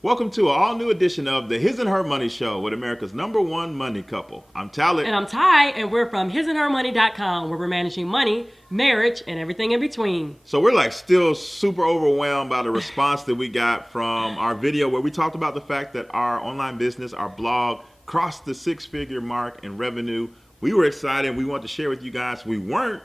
Welcome to an all-new edition of the His and Her Money Show with America's #1 money couple. I'm Talent. And I'm Ty, and we're from hisandhermoney.com, where we're managing money, marriage, and everything in between. So we're still super overwhelmed by the response that we got from our video where we talked about the fact that our online business, our blog, crossed the 6-figure mark in revenue. We were excited. We wanted to share with you guys. We weren't.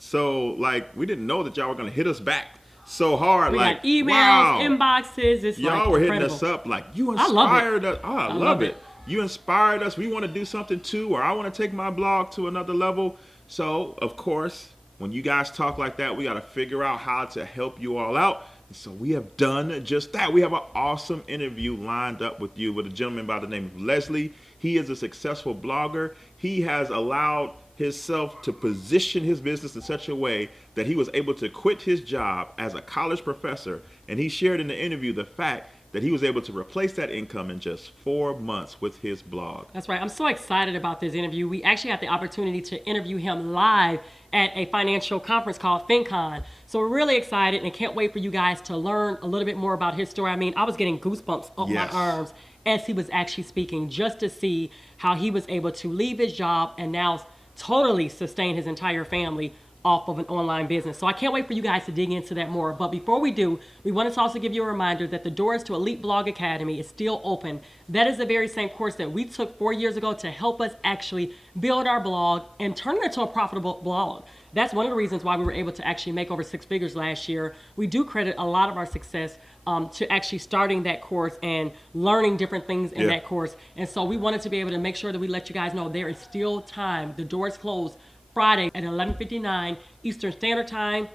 So we didn't know that y'all were going to hit us back so hard. We got emails, wow. Inboxes. It's y'all were hitting incredible. us up you inspired us. Oh, I love it. it. You inspired us. We want to do something too, or I want to take my blog to another level. So, of course, when you guys talk like that, we got to figure out how to help you all out. And so we have done just that. We have an awesome interview lined up with you with a gentleman by the name of Leslie. He is a successful blogger. He has allowed himself to position his business in such a way that he was able to quit his job as a college professor. And he shared in the interview the fact that he was able to replace that income in just 4 months with his blog. That's right. I'm so excited about this interview. We actually had the opportunity to interview him live at a financial conference called FinCon. So we're really excited and can't wait for you guys to learn a little bit more about his story. I mean, I was getting goosebumps up my arms as he was actually speaking, just to see how he was able to leave his job and now totally sustain his entire family off of an online business. So I can't wait for you guys to dig into that more. But before we do, we wanted to also give you a reminder that the doors to Elite Blog Academy is still open. That is the very same course that we took 4 years ago to help us actually build our blog and turn it into a profitable blog. That's one of the reasons why we were able to actually make over 6 figures last year. We do credit a lot of our success to actually starting that course and learning different things in that course. And so we wanted to be able to make sure that we let you guys know there is still time. The doors close Friday at 11:59 Eastern Standard Time.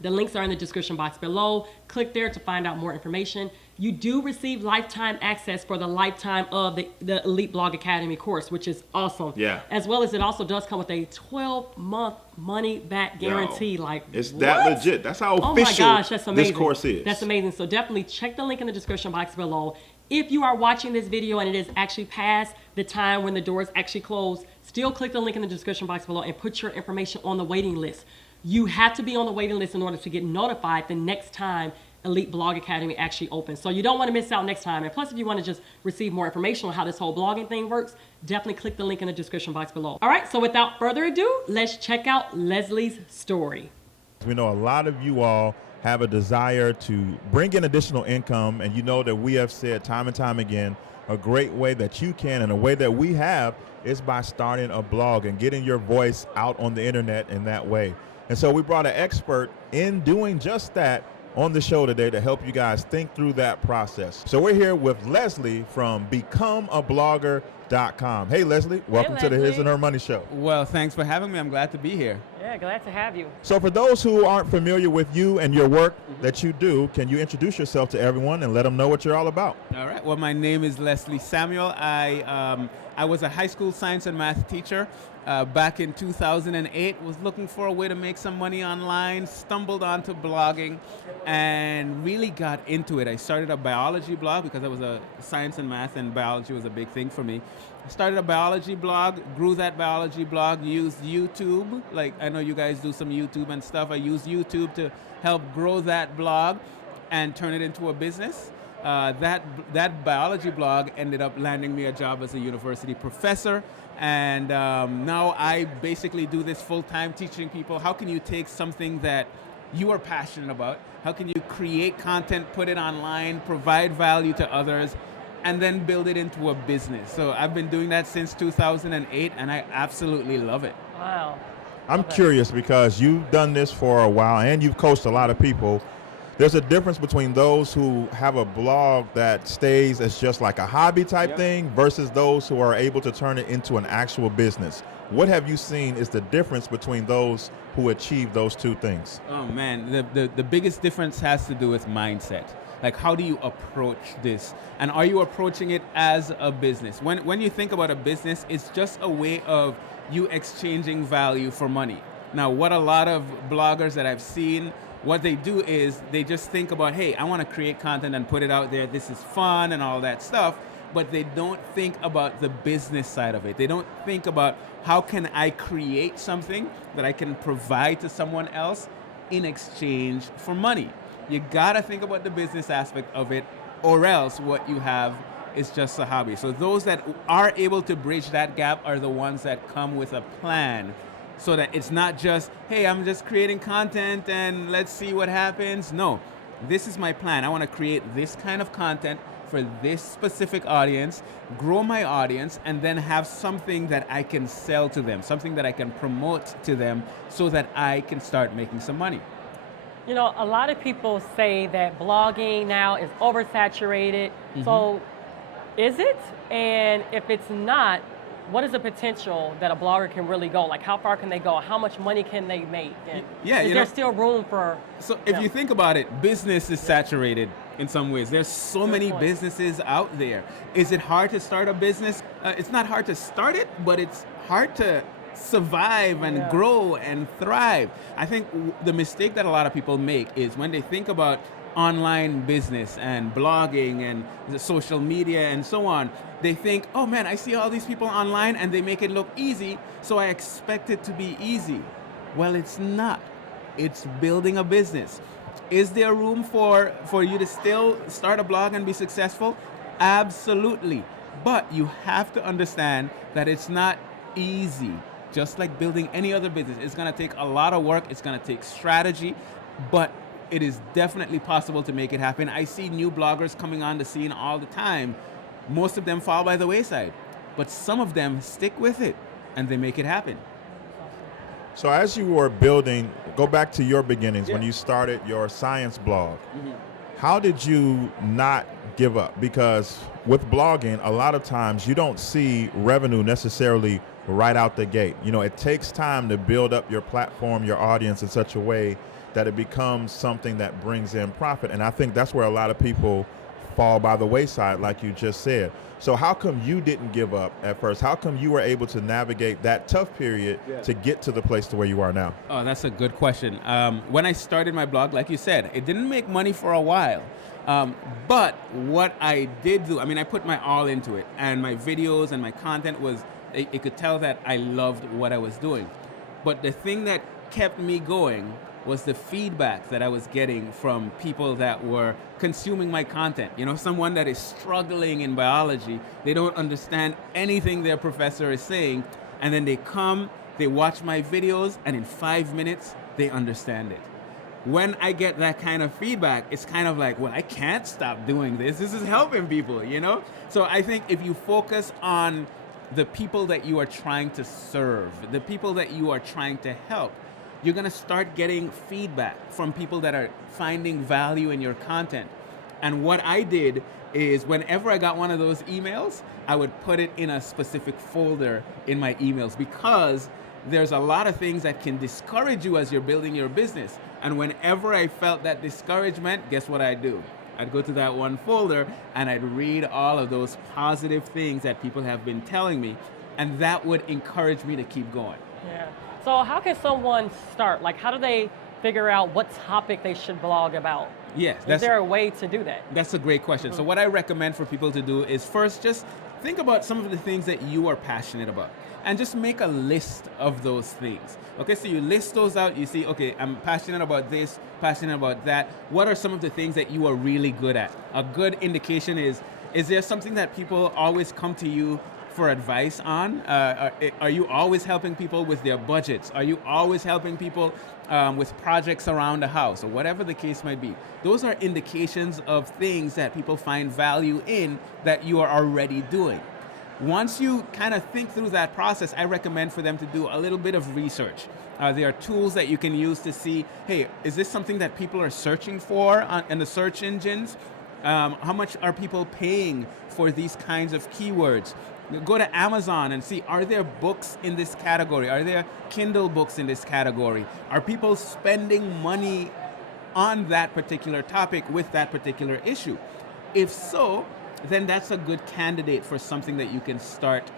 The links are in the description box below. Click there to find out more information. You do receive lifetime access for the lifetime of the Elite Blog Academy course, which is awesome. Yeah. As well as it also does come with a 12-month money-back guarantee. It's that legit. That's how official that's amazing. This course is. That's amazing. So definitely check the link in the description box below. If you are watching this video and it is actually past the time when the doors actually close, still click the link in the description box below and put your information on the waiting list. You have to be on the waiting list in order to get notified the next time Elite Blog Academy actually opens. So you don't want to miss out next time. And plus, if you want to just receive more information on how this whole blogging thing works, definitely click the link in the description box below. All right, so without further ado, let's check out Leslie's story. We know a lot of you all have a desire to bring in additional income, and you know that we have said time and time again, a great way that you can and a way that we have is by starting a blog and getting your voice out on the internet in that way. And so we brought an expert in doing just that on the show today to help you guys think through that process. So we're here with Leslie from BecomeAblogger.com. Hey, Leslie, welcome to the His and Her Money Show. Well, thanks for having me. I'm glad to be here. Yeah, glad to have you. So for those who aren't familiar with you and your work that you do, can you introduce yourself to everyone and let them know what you're all about? All right. Well, my name is Leslie Samuel. I was a high school science and math teacher. Back in 2008, was looking for a way to make some money online, stumbled onto blogging, and really got into it. I started a biology blog because I was a science and math, and biology was a big thing for me. I started a biology blog, grew that biology blog, used YouTube. I know you guys do some YouTube and stuff. I used YouTube to help grow that blog and turn it into a business. That biology blog ended up landing me a job as a university professor. And now I basically do this full-time, teaching people how can you take something that you are passionate about, how can you create content, put it online, provide value to others, and then build it into a business. So I've been doing that since 2008, and I absolutely love it. Wow. I'm curious because you've done this for a while and you've coached a lot of people. There's a difference between those who have a blog that stays as just like a hobby type thing versus those who are able to turn it into an actual business. What have you seen is the difference between those who achieve those two things? Oh man, the biggest difference has to do with mindset. Like, how do you approach this? And are you approaching it as a business? When you think about a business, it's just a way of you exchanging value for money. Now, what a lot of bloggers that I've seen, what they do is they just think about, hey, I want to create content and put it out there. This is fun and all that stuff. but they don't think about the business side of it. They don't think about how can I create something that I can provide to someone else in exchange for money. You gotta think about the business aspect of it, or else what you have is just a hobby. So those that are able to bridge that gap are the ones that come with a plan, so that it's not just, hey, I'm just creating content and let's see what happens. No, this is my plan. I want to create this kind of content for this specific audience, grow my audience, and then have something that I can sell to them, something that I can promote to them so that I can start making some money. You know, a lot of people say that blogging now is oversaturated. So is it? And if it's not, what is the potential that a blogger can really go? Like, how far can they go? How much money can they make? And is there still room for... So if you think about it, business is saturated in some ways. There's so many businesses out there. Is it hard to start a business? It's not hard to start it, but it's hard to survive and grow and thrive. I think the mistake that a lot of people make is when they think about online business and blogging and the social media and so on, they think, oh man, I see all these people online and they make it look easy, so I expect it to be easy. Well, it's not. It's building a business. Is there room for you to still start a blog and be successful? Absolutely. But you have to understand that it's not easy. Just like building any other business, it's going to take a lot of work, it's going to take strategy, but it is definitely possible to make it happen. I see new bloggers coming on the scene all the time. Most of them fall by the wayside, but some of them stick with it and they make it happen. So as you were building, go back to your beginnings when you started your science blog. How did you not give up? Because with blogging, a lot of times you don't see revenue necessarily right out the gate. You know, it takes time to build up your platform, your audience in such a way that it becomes something that brings in profit. And I think that's where a lot of people fall by the wayside, like you just said. So how come you didn't give up at first? How come you were able to navigate that tough period to get to the place to where you are now? Oh, that's a good question. When I started my blog, like you said, it didn't make money for a while. But what I did do, I mean, I put my all into it, and my videos and my content was, it could tell that I loved what I was doing. But the thing that kept me going was the feedback that I was getting from people that were consuming my content. You know, someone that is struggling in biology, they don't understand anything their professor is saying, and then they come, they watch my videos, and in 5 minutes, they understand it. When I get that kind of feedback, it's kind of like, well, I can't stop doing this. This is helping people, you know? So I think if you focus on the people that you are trying to serve, the people that you are trying to help, you're gonna start getting feedback from people that are finding value in your content. And what I did is whenever I got one of those emails, I would put it in a specific folder in my emails, because there's a lot of things that can discourage you as you're building your business. And whenever I felt that discouragement, guess what I'd do? I'd go to that one folder and I'd read all of those positive things that people have been telling me, and that would encourage me to keep going. Yeah. So how can someone start? Like, how do they figure out what topic they should blog about? Yes. Is there a way to do that? That's a great question. So what I recommend for people to do is first just think about some of the things that you are passionate about, and just make a list of those things. Okay, so you list those out, you see, okay, I'm passionate about this, passionate about that. What are some of the things that you are really good at? A good indication is there something that people always come to you for advice on? Are you always helping people with their budgets? Are you always helping people with projects around the house, or whatever the case might be? Those are indications of things that people find value in that you are already doing. Once you kind of think through that process, I recommend for them to do a little bit of research. There are tools that you can use to see, hey, is this something that people are searching for in the search engines? How much are people paying for these kinds of keywords? Go to Amazon and see, are there books in this category? Are there Kindle books in this category? Are people spending money on that particular topic with that particular issue? If so, then that's a good candidate for something that you can start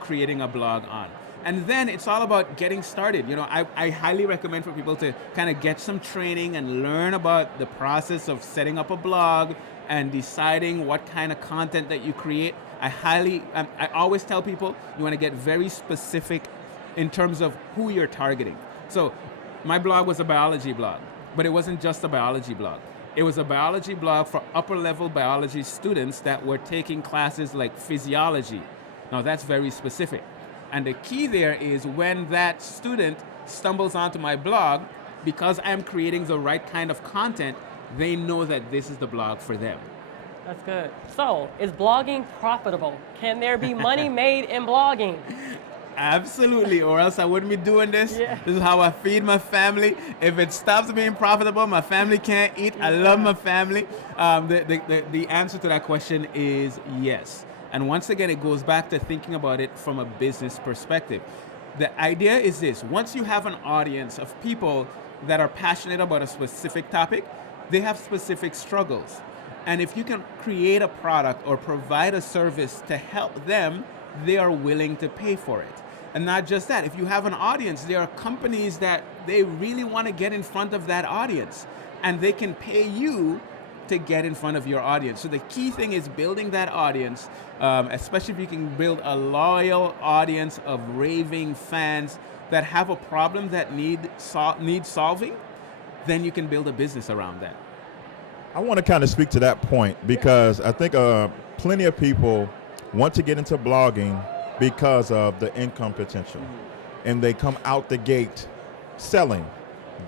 creating a blog on. And then it's all about getting started. You know, I highly recommend for people to kind of get some training and learn about the process of setting up a blog and deciding what kind of content that you create. I always tell people you want to get very specific in terms of who you're targeting. So my blog was a biology blog, but it wasn't just a biology blog. It was a biology blog for upper level biology students that were taking classes like physiology. Now that's very specific. And the key there is when that student stumbles onto my blog, because I'm creating the right kind of content, they know that this is the blog for them. That's good. So, is blogging profitable? Can there be money made in blogging? Absolutely, or else I wouldn't be doing this. Yeah. This is how I feed my family. If it stops being profitable, my family can't eat. I love my family. The answer to that question is yes. And once again, it goes back to thinking about it from a business perspective. The idea is this: once you have an audience of people that are passionate about a specific topic, they have specific struggles. And if you can create a product or provide a service to help them, they are willing to pay for it. And not just that, if you have an audience, there are companies that they really want to get in front of that audience, and they can pay you to get in front of your audience. So the key thing is building that audience, especially if you can build a loyal audience of raving fans that have a problem that needs solving, then you can build a business around that. I want to kind of speak to that point because I think plenty of people want to get into blogging because of the income potential. And they come out the gate selling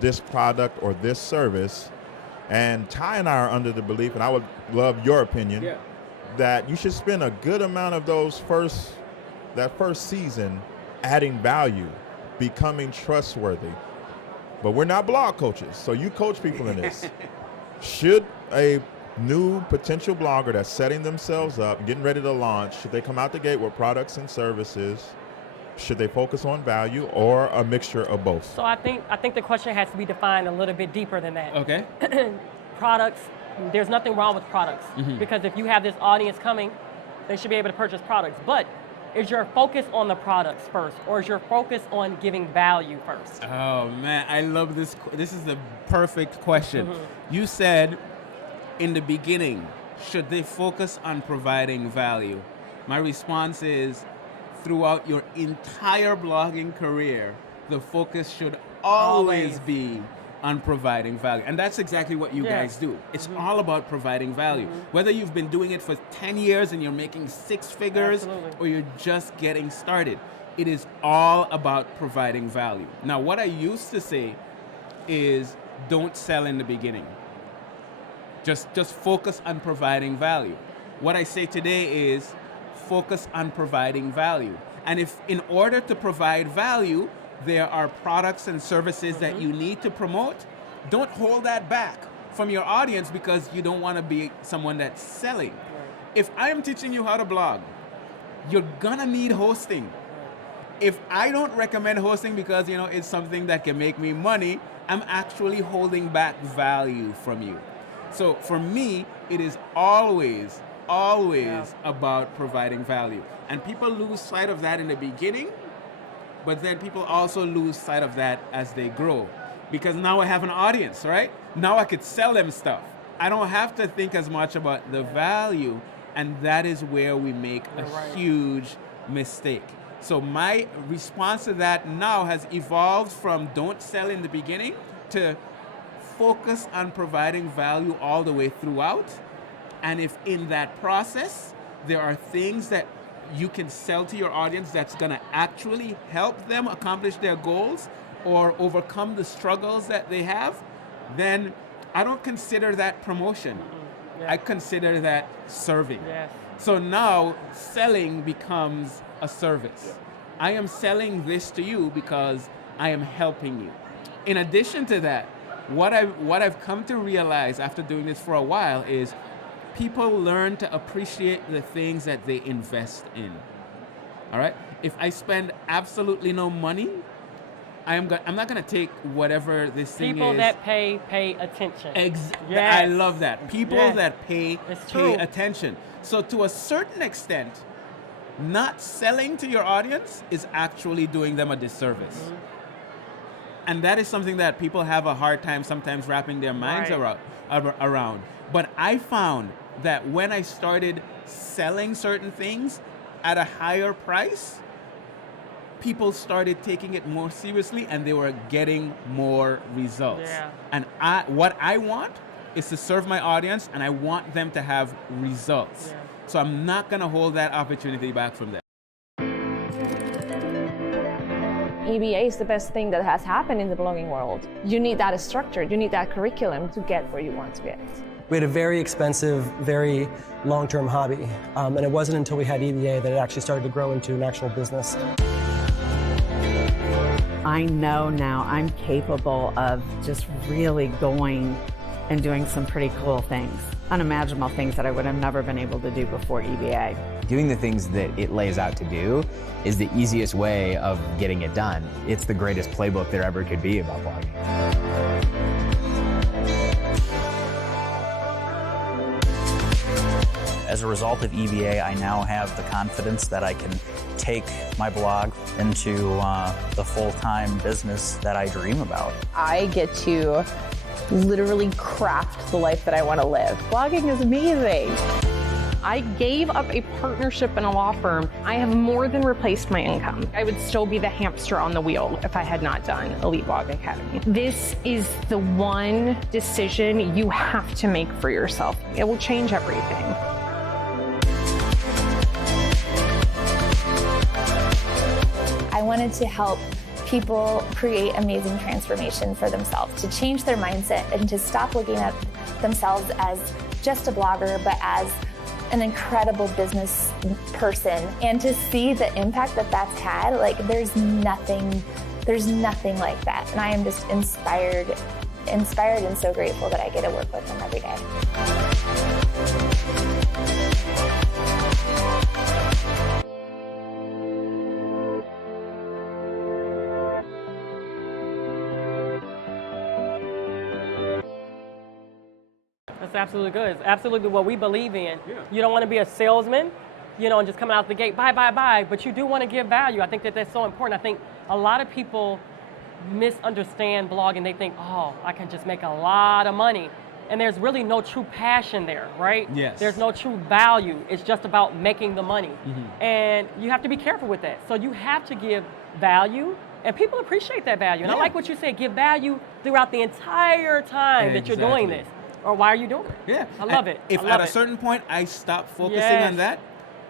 this product or this service. And Ty and I are under the belief, and I would love your opinion, that you should spend a good amount of that first season adding value, becoming trustworthy. But we're not blog coaches, so you coach people in this. Should a new potential blogger that's setting themselves up, getting ready to launch, should they come out the gate with products and services? Should they focus on value or a mixture of both? So I think the question has to be defined a little bit deeper than that. Okay. Products, there's nothing wrong with products because if you have this audience coming, they should be able to purchase products. But is your focus on the products first, or is your focus on giving value first? Oh man, I love this. This is the perfect question. You said in the beginning, should they focus on providing value? My response is, throughout your entire blogging career, the focus should always be on providing value. And that's exactly what you guys do. It's all about providing value. Whether you've been doing it for 10 years and you're making 6 figures, or you're just getting started, it is all about providing value. Now, what I used to say is don't sell in the beginning. Just focus on providing value. What I say today is focus on providing value. And if in order to provide value, there are products and services that you need to promote, don't hold that back from your audience because you don't want to be someone that's selling. If I am teaching you how to blog, you're gonna need hosting. If I don't recommend hosting because it's something that can make me money, I'm actually holding back value from you. So for me, it is always about providing value. And people lose sight of that in the beginning, but then people also lose sight of that as they grow. Because now I have an audience, right? Now I could sell them stuff. I don't have to think as much about the value, and that is where we make a huge mistake. So my response to that now has evolved from don't sell in the beginning to focus on providing value all the way throughout. And if in that process, there are things that you can sell to your audience that's gonna actually help them accomplish their goals or overcome the struggles that they have, then I don't consider that promotion. I consider that serving. So now selling becomes a service. I am selling this to you because I am helping you. In addition to that, what I've come to realize after doing this for a while is people learn to appreciate the things that they invest in. All right? If I spend absolutely no money, I'm not going to take whatever this thing is. People that pay attention. I love that. People that pay attention. So to a certain extent, not selling to your audience is actually doing them a disservice. And that is something that people have a hard time sometimes wrapping their minds around. But I found that when I started selling certain things at a higher price, people started taking it more seriously and they were getting more results. Yeah. And what I want is to serve my audience, and I want them to have results. Yeah. So I'm not going to hold that opportunity back from them. EBA is the best thing that has happened in the blogging world. You need that structure, you need that curriculum to get where you want to get. We had a very expensive, very long-term hobby, and it wasn't until we had EBA that it actually started to grow into an actual business. I know now I'm capable of just really going and doing some pretty cool things, unimaginable things that I would have never been able to do before EBA. Doing the things that it lays out to do is the easiest way of getting it done. It's the greatest playbook there ever could be about blogging. As a result of EBA, I now have the confidence that I can take my blog into the full-time business that I dream about. I get to literally craft the life that I want to live. Blogging is amazing. I gave up a partnership in a law firm. I have more than replaced my income. I would still be the hamster on the wheel if I had not done Elite Blog Academy. This is the one decision you have to make for yourself. It will change everything. I wanted to help people create amazing transformation for themselves, to change their mindset and to stop looking at themselves as just a blogger, but as an incredible business person, and to see the impact that that's had. Like, there's nothing like that. And I am just inspired and so grateful that I get to work with them every day. That's absolutely good. It's absolutely what we believe in. Yeah. You don't want to be a salesman, and just coming out the gate, buy, but you do want to give value. I think that that's so important. I think a lot of people misunderstand blogging. They think, oh, I can just make a lot of money. And there's really no true passion there, right? Yes. There's no true value. It's just about making the money. Mm-hmm. And you have to be careful with that. So you have to give value, and people appreciate that value. And I like what you said, give value throughout the entire time that you're doing this. Or why are you doing it? Yeah. I love it. If at a certain point I stop focusing on that,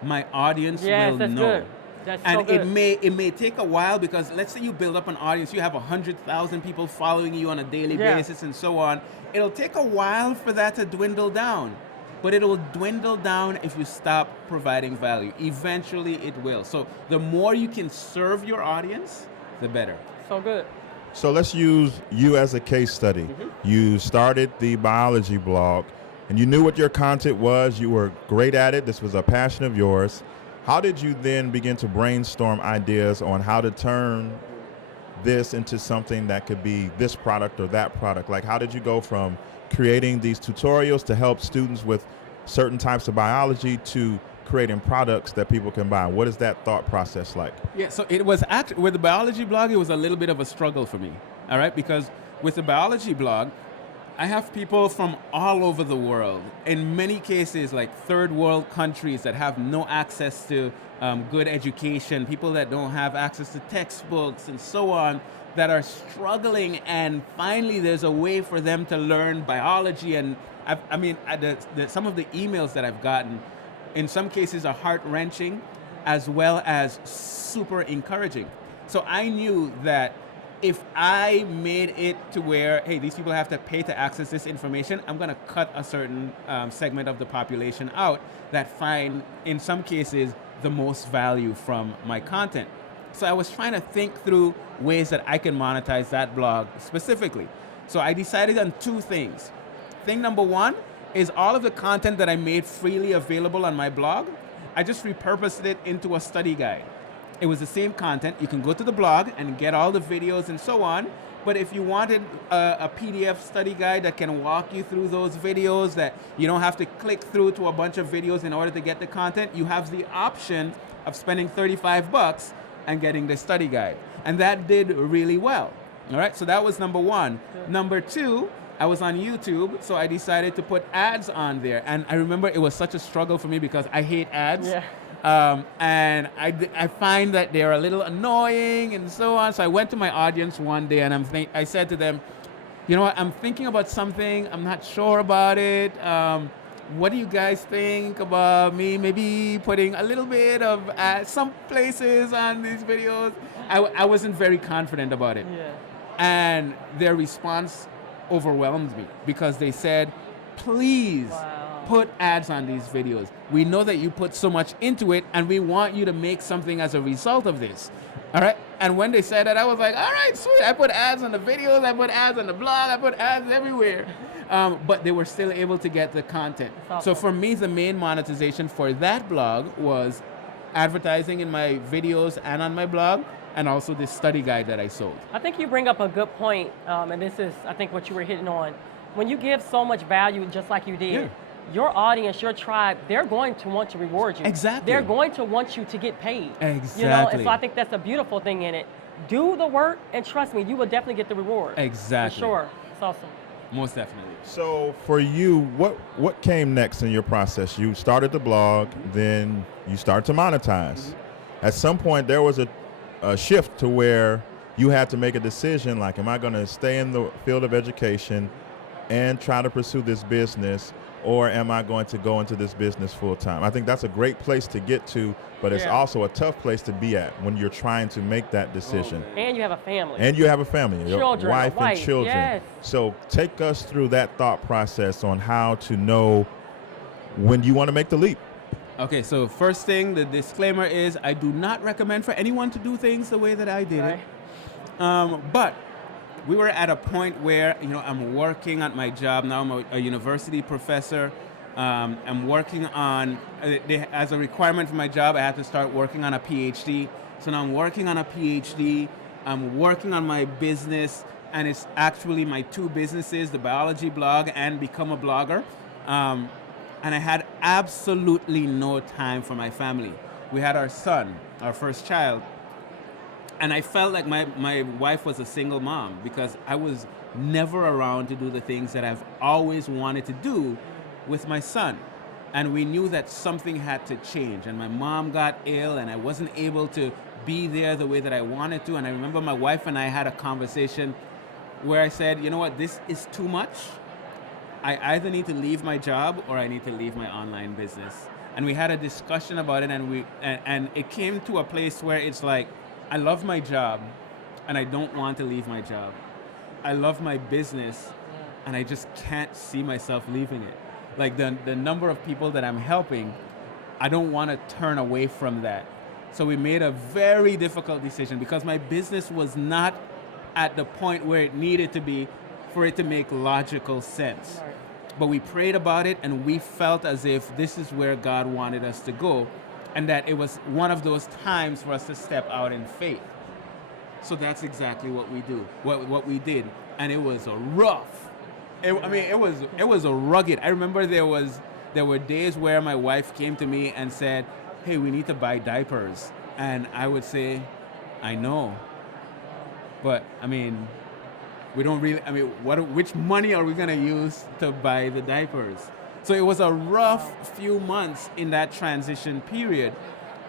my audience will that's know. Good. That's and so good. it may take a while, because let's say you build up an audience, you have 100,000 people following you on a daily basis and so on. It'll take a while for that to dwindle down, but it will dwindle down if you stop providing value. Eventually it will. So the more you can serve your audience, the better. So good. So let's use you as a case study. Mm-hmm. You started the biology blog, and you knew what your content was. You were great at it. This was a passion of yours. How did you then begin to brainstorm ideas on how to turn this into something that could be this product or that product? Like, how did you go from creating these tutorials to help students with certain types of biology to creating products that people can buy? What is that thought process like? Yeah, so it was actually, with the biology blog, it was a little bit of a struggle for me, all right? Because with the biology blog, I have people from all over the world, in many cases like third world countries that have no access to good education, people that don't have access to textbooks and so on, that are struggling, and finally there's a way for them to learn biology. And some of the emails that I've gotten, in some cases, are heart-wrenching as well as super encouraging. So I knew that if I made it to where, hey, these people have to pay to access this information, I'm going to cut a certain segment of the population out that find, in some cases, the most value from my content. So I was trying to think through ways that I can monetize that blog specifically. So I decided on two things. Thing number one is all of the content that I made freely available on my blog, I just repurposed it into a study guide. It was the same content. You can go to the blog and get all the videos and so on. But if you wanted a PDF study guide that can walk you through those videos, that you don't have to click through to a bunch of videos in order to get the content, you have the option of spending $35 and getting the study guide. And that did really well. All right, so that was number one. Number two, I was on YouTube, so I decided to put ads on there. And I remember it was such a struggle for me because I hate ads. Yeah. And I find that they're a little annoying and so on. So I went to my audience one day and I said to them, you know what, I'm thinking about something. I'm not sure about it. What do you guys think about me maybe putting a little bit of some places on these videos? I wasn't very confident about it. Yeah. And their response overwhelmed me because they said, please put ads on these videos. We know that you put so much into it and we want you to make something as a result of this. All right. And when they said that, I was like, all right, sweet. I put ads on the videos, I put ads on the blog, I put ads everywhere. But they were still able to get the content. So for me, the main monetization for that blog was advertising in my videos and on my blog, and also this study guide that I sold. I think you bring up a good point, and this is, I think, what you were hitting on. When you give so much value, just like you did, your audience, your tribe, they're going to want to reward you. Exactly. They're going to want you to get paid. Exactly. You know, and so I think that's a beautiful thing in it. Do the work, and trust me, you will definitely get the reward. Exactly. For sure. It's awesome. Most definitely. So for you, what came next in your process? You started the blog, then you start to monetize. At some point, there was a shift to where you had to make a decision, like, am I going to stay in the field of education and try to pursue this business, or am I going to go into this business full time? I think that's a great place to get to, but it's also a tough place to be at when you're trying to make that decision. And you have a family. And you have a family, Children, your wife and children. Yes. So take us through that thought process on how to know when you want to make the leap. Okay, so first thing, the disclaimer is I do not recommend for anyone to do things the way that I did it. But we were at a point where, you know, I'm working at my job now. I'm a university professor. I'm working on, as a requirement for my job, I had to start working on a PhD. So now I'm working on a PhD. I'm working on my business, and it's actually my two businesses, the biology blog and Become a Blogger. And I had absolutely no time for my family. We had our son, our first child. And I felt like my wife was a single mom because I was never around to do the things that I've always wanted to do with my son. And we knew that something had to change. And my mom got ill and I wasn't able to be there the way that I wanted to. And I remember my wife and I had a conversation where I said, you know what, this is too much. I either need to leave my job or I need to leave my online business. And we had a discussion about it, and it came to a place where it's like, I love my job and I don't want to leave my job. I love my business and I just can't see myself leaving it. Like the number of people that I'm helping, I don't want to turn away from that. So we made a very difficult decision because my business was not at the point where it needed to be for it to make logical sense. But we prayed about it and we felt as if this is where God wanted us to go, and that it was one of those times for us to step out in faith. So that's exactly what we do, what we did. And it was a rough, it was a rugged. I remember there were days where my wife came to me and said, hey, we need to buy diapers. And I would say, I know. But I mean, we don't really, which money are we going to use to buy the diapers? So it was a rough few months in that transition period.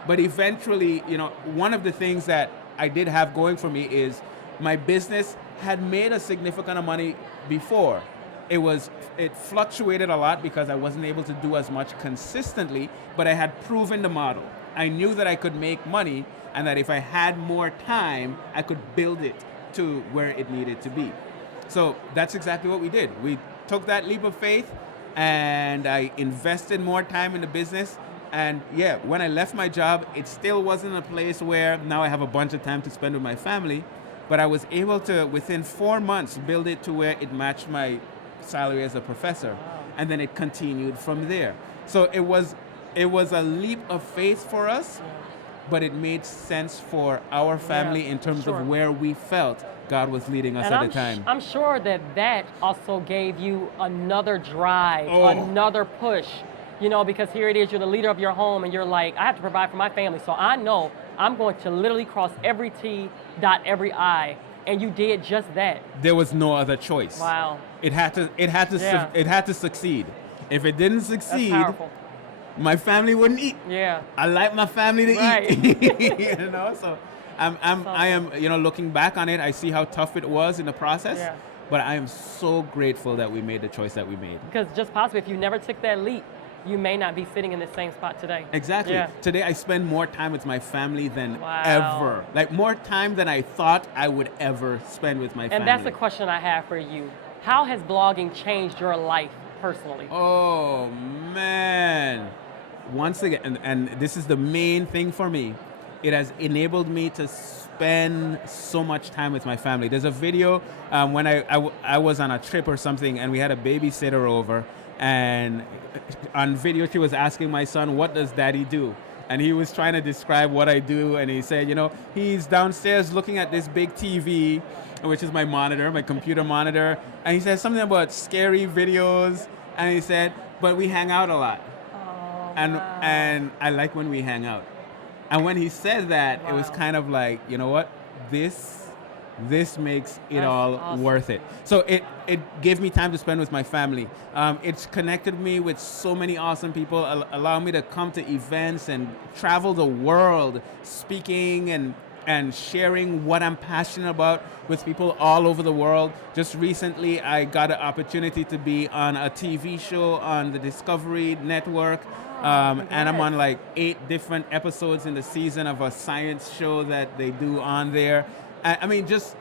But eventually, you know, one of the things that I did have going for me is my business had made a significant amount of money before. It fluctuated a lot because I wasn't able to do as much consistently, but I had proven the model. I knew that I could make money and that if I had more time, I could build it to where it needed to be. So that's exactly what we did. We took that leap of faith and I invested more time in the business. And yeah, when I left my job, it still wasn't a place where now I have a bunch of time to spend with my family, but I was able to, within 4 months, build it to where it matched my salary as a professor. And then it continued from there. So it was a leap of faith for us, but it made sense for our family in terms of where we felt God was leading us at the time. I'm sure that also gave you another drive, another push, you know, because here it is, you're the leader of your home and you're like, I have to provide for my family. So I know I'm going to literally cross every T, dot every I, and you did just that. There was no other choice. Wow. It had to Yeah. it had to succeed. If it didn't That's succeed, powerful. my family wouldn't eat. Yeah. I like my family to Right. eat. You know, so I am, you know, looking back on it, I see how tough it was in the process. Yeah. But I am so grateful that we made the choice that we made. Because just possibly, if you never took that leap, you may not be sitting in the same spot today. Exactly. Yeah. Today I spend more time with my family than Wow. ever. Like more time than I thought I would ever spend with my family. And that's the question I have for you. How has blogging changed your life personally? Oh man. Once again, and this is the main thing for me, it has enabled me to spend so much time with my family. There's a video when I was on a trip or something and we had a babysitter over, and on video she was asking my son, what does daddy do? And he was trying to describe what I do, and he said, you know, he's downstairs looking at this big TV, which is my monitor, my computer monitor, and he said something about scary videos, and he said, but we hang out a lot. And I like when we hang out. And when he said that, it was kind of like, you know what? This makes it That's all awesome. worth it. So it gave me time to spend with my family. It's connected me with so many awesome people, allow me to come to events and travel the world, speaking and sharing what I'm passionate about with people all over the world. Just recently, I got an opportunity to be on a TV show on the Discovery Network. And I'm on like 8 different episodes in the season of a science show that they do on there. I mean, just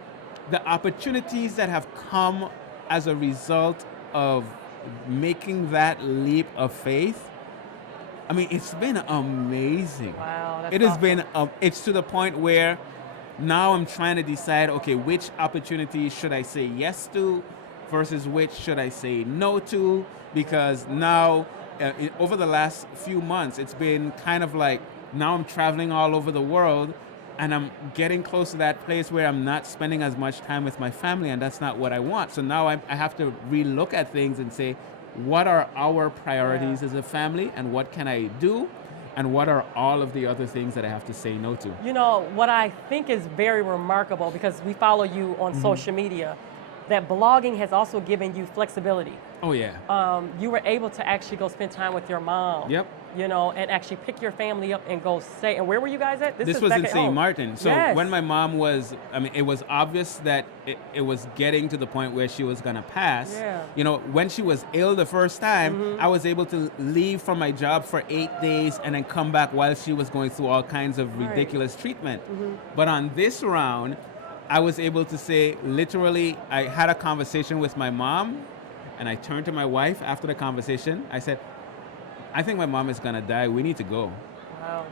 the opportunities that have come as a result of making that leap of faith. I mean, it's been amazing. Wow, that's It has awesome. been, it's to the point where now I'm trying to decide, okay, which opportunities should I say yes to versus which should I say no to? Because now, over the last few months, it's been kind of like, now I'm traveling all over the world and I'm getting close to that place where I'm not spending as much time with my family, and that's not what I want. So now I have to relook at things and say, what are our priorities as a family, and what can I do, and what are all of the other things that I have to say no to? You know, what I think is very remarkable, because we follow you on social media, that blogging has also given you flexibility. Oh yeah. You were able to actually go spend time with your mom. Yep. You know, and actually pick your family up and go stay. And where were you guys at? This is was back in at St. home. Martin. So Yes. when my mom was, I mean, it was obvious that it was getting to the point where she was going to pass. Yeah. You know, when she was ill the first time, I was able to leave from my job for 8 days and then come back while she was going through all kinds of ridiculous treatment. But on this round, I was able to say, literally, I had a conversation with my mom, and I turned to my wife after the conversation. I said, I think my mom is going to die. We need to go. Wow.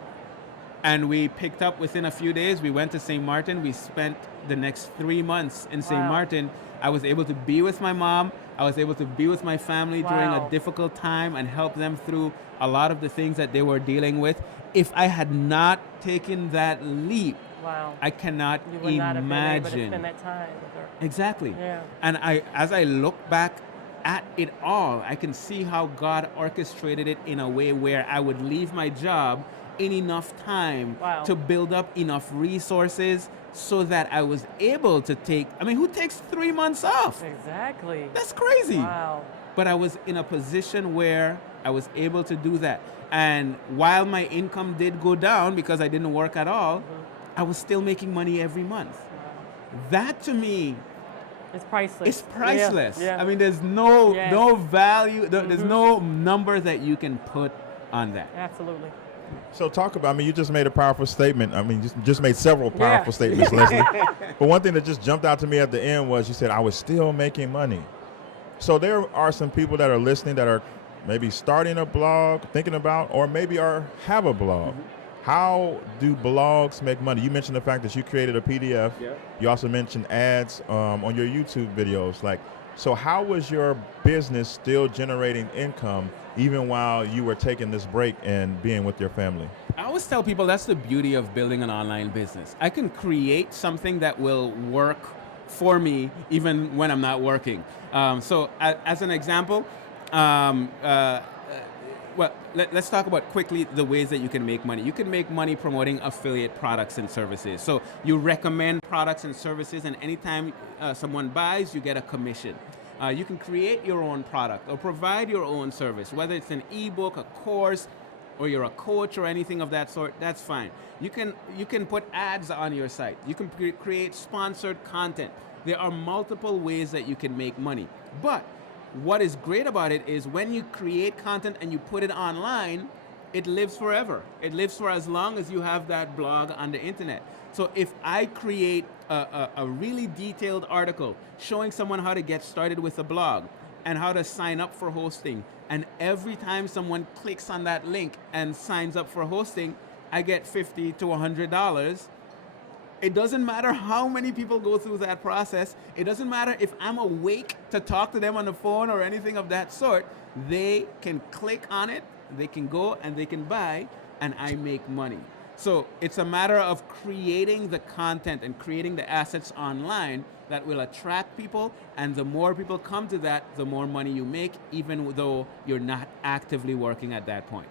And we picked up within a few days. We went to St. Martin. We spent the next 3 months in St. Wow. Martin. I was able to be with my mom. I was able to be with my family during Wow. a difficult time and help them through a lot of the things that they were dealing with. If I had not taken that leap, Wow. I cannot You would not have been able to imagine. spend that time with her. Exactly. Yeah. And as I look back at it all, I can see how God orchestrated it in a way where I would leave my job in enough time Wow. to build up enough resources so that I was able to take, I mean, who takes 3 months off? Exactly. That's crazy. Wow. But I was in a position where I was able to do that. And while my income did go down because I didn't work at all, I was still making money every month. That to me, It's priceless. it's priceless. Yeah. I mean, there's no Yes. no value, there's no number that you can put on that. Absolutely. So talk about, I mean, you just made a powerful statement. I mean, just made several powerful Yeah. statements, Leslie. But one thing that just jumped out to me at the end was you said, I was still making money. So there are some people that are listening that are maybe starting a blog, thinking about, or maybe have a blog. How do blogs make money? You mentioned the fact that you created a PDF. Yeah. You also mentioned ads on your YouTube videos. So how was your business still generating income even while you were taking this break and being with your family? I always tell people that's the beauty of building an online business. I can create something that will work for me even when I'm not working. So as an example, Well, let's talk about quickly the ways that you can make money. You can make money promoting affiliate products and services. So you recommend products and services, and anytime someone buys, you get a commission. You can create your own product or provide your own service, whether it's an ebook, a course, or you're a coach or anything of that sort. That's fine. You can put ads on your site. You can create sponsored content. There are multiple ways that you can make money. But what is great about it is when you create content and you put it online, it lives forever. It lives for as long as you have that blog on the internet. So if I create a really detailed article showing someone how to get started with a blog and how to sign up for hosting, and every time someone clicks on that link and signs up for hosting, I get $50 to $100. It doesn't matter how many people go through that process. It doesn't matter if I'm awake to talk to them on the phone or anything of that sort. They can click on it, they can go and they can buy, and I make money. So it's a matter of creating the content and creating the assets online that will attract people, and the more people come to that, the more money you make, even though you're not actively working at that point.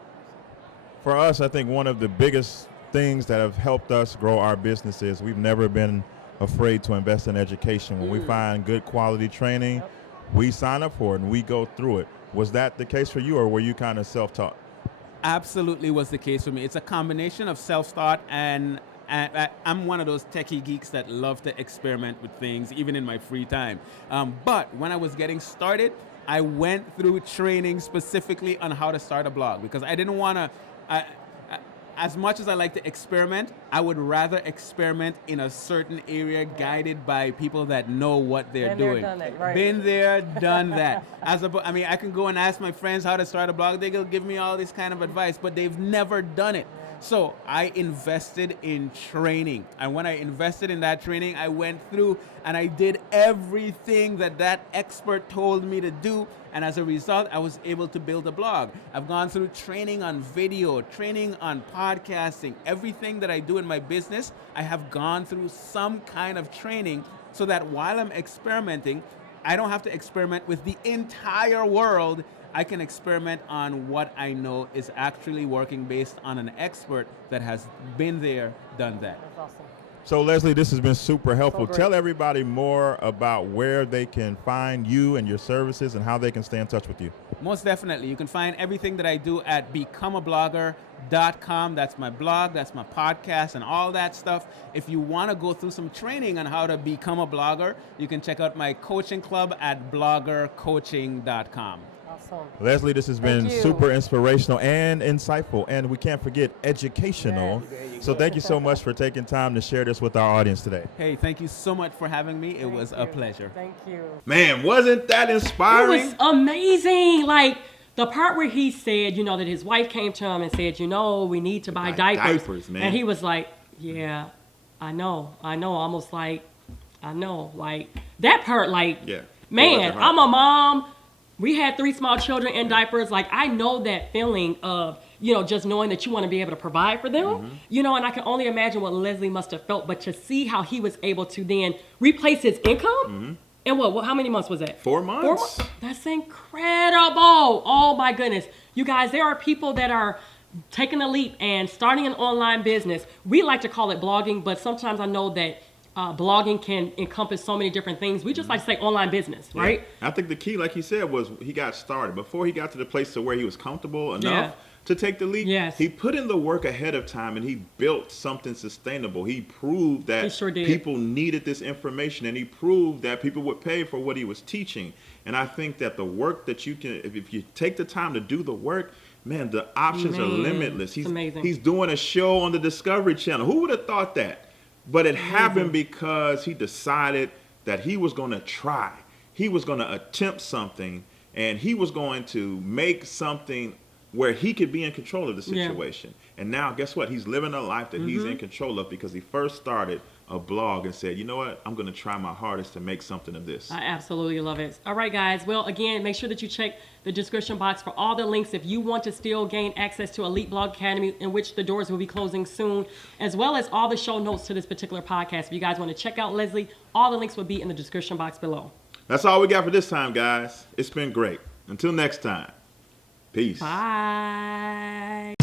For us, I think one of the biggest things that have helped us grow our businesses, we've never been afraid to invest in education. When we find good quality training, we sign up for it and we go through it. Was that the case for you, or were you kind of self-taught? Absolutely was the case for me. It's a combination of self-taught and I'm one of those techie geeks that love to experiment with things, even in my free time. But when I was getting started, I went through training specifically on how to start a blog, because I didn't want to, as much as I like to experiment, I would rather experiment in a certain area guided by people that know what they're doing. Been there, done that, right. Been there, done that. I can go and ask my friends how to start a blog. They'll give me all this kind of advice, but they've never done it. So I invested in training. And when I invested in that training, I went through and I did everything that expert told me to do. And as a result, I was able to build a blog. I've gone through training on video, training on podcasting. Everything that I do in my business, I have gone through some kind of training so that while I'm experimenting, I don't have to experiment with the entire world. I can experiment on what I know is actually working based on an expert that has been there, done that. That's awesome. So Leslie, this has been super helpful. great. Tell everybody more about where they can find you and your services and how they can stay in touch with you. Most definitely. You can find everything that I do at becomeablogger.com. That's my blog, that's my podcast, and all that stuff. If you want to go through some training on how to become a blogger, you can check out my coaching club at bloggercoaching.com. Awesome. Leslie, this has been Thank you. super inspirational and insightful, and we can't forget educational. So thank you so much for taking time to share this with our audience today. Hey, thank you so much for having me. It was a pleasure. Thank you. Man, wasn't that It inspiring? was amazing. Like the part where he said, that his wife came to him and said, we need to buy diapers, man. And he was like, yeah, I know. Almost like, I know. Like that part, like, Yeah. man, I'm a mom. We had 3 small children in diapers. Like, I know that feeling of, just knowing that you want to be able to provide for them, and I can only imagine what Leslie must have felt. But to see how he was able to then replace his income, and how many months was that? 4 months. 4 months? That's incredible. Oh, my goodness. You guys, there are people that are taking a leap and starting an online business. We like to call it blogging, but sometimes I know that blogging can encompass so many different things. We just like to say online business, right? Yeah. I think the key, like he said, was he got started. Before he got to the place to where he was comfortable enough to take the leap, he put in the work ahead of time and he built something sustainable. He proved that He sure did. people needed this information, and he proved that people would pay for what he was teaching. And I think that the work that you can, if you take the time to do the work, man, the options are limitless. It's amazing. He's doing a show on the Discovery Channel. Who would have thought that? But it happened because he decided that he was going to try. He was going to attempt something, and he was going to make something where he could be in control of the situation. And now, guess what? He's living a life that he's in control of because he first started a blog and said, you know what? I'm going to try my hardest to make something of this. I absolutely love it. All right, guys. Well, again, make sure that you check the description box for all the links if you want to still gain access to Elite Blog Academy, in which the doors will be closing soon, as well as all the show notes to this particular podcast. If you guys want to check out Leslie, all the links will be in the description box below. That's all we got for this time, guys. It's been great. Until next time. Peace. Bye.